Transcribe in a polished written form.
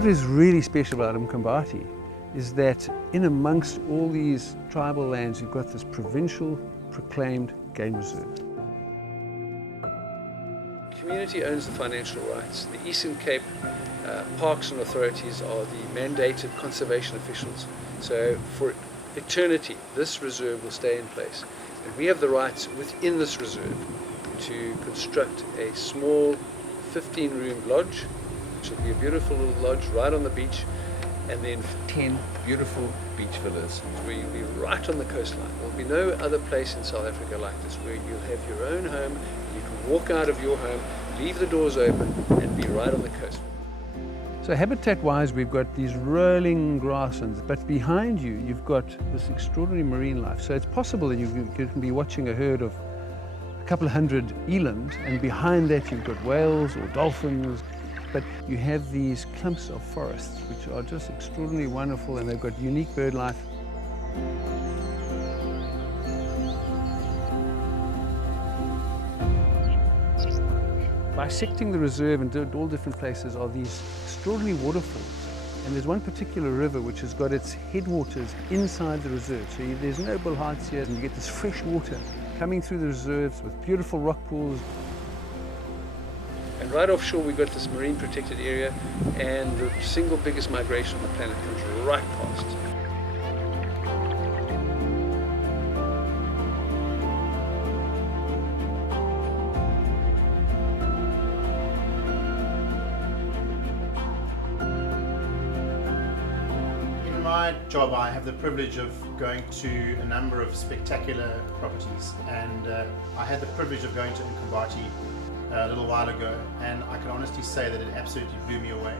What is really special about Mkambati is that in amongst all these tribal lands, you've got this provincial proclaimed game reserve. The community owns the financial rights. The Eastern Cape parks and authorities are the mandated conservation officials. So for eternity, this reserve will stay in place. And we have the rights within this reserve to construct a small 15-room lodge, which will be a beautiful little lodge right on the beach, and then 10 beautiful beach villas where you'll be right on the coastline. There'll be no other place in South Africa like this where you'll have your own home, you can walk out of your home, leave the doors open, and be right on the coast. So habitat-wise, we've got these rolling grasslands, but behind you, you've got this extraordinary marine life. So it's possible that you can be watching a herd of a couple of hundred eland, and behind that you've got whales or dolphins. But you have these clumps of forests, which are just extraordinarily wonderful, and they've got unique bird life. Bisecting the reserve and all different places are these extraordinary waterfalls. And there's one particular river which has got its headwaters inside the reserve. So there's no heights here, and you get this fresh water coming through the reserves with beautiful rock pools. And right offshore we've got this marine protected area, and the single biggest migration on the planet comes right past. In my job, I have the privilege of going to a number of spectacular properties, and I had the privilege of going to Mkambati a little while ago, and I can honestly say that it absolutely blew me away.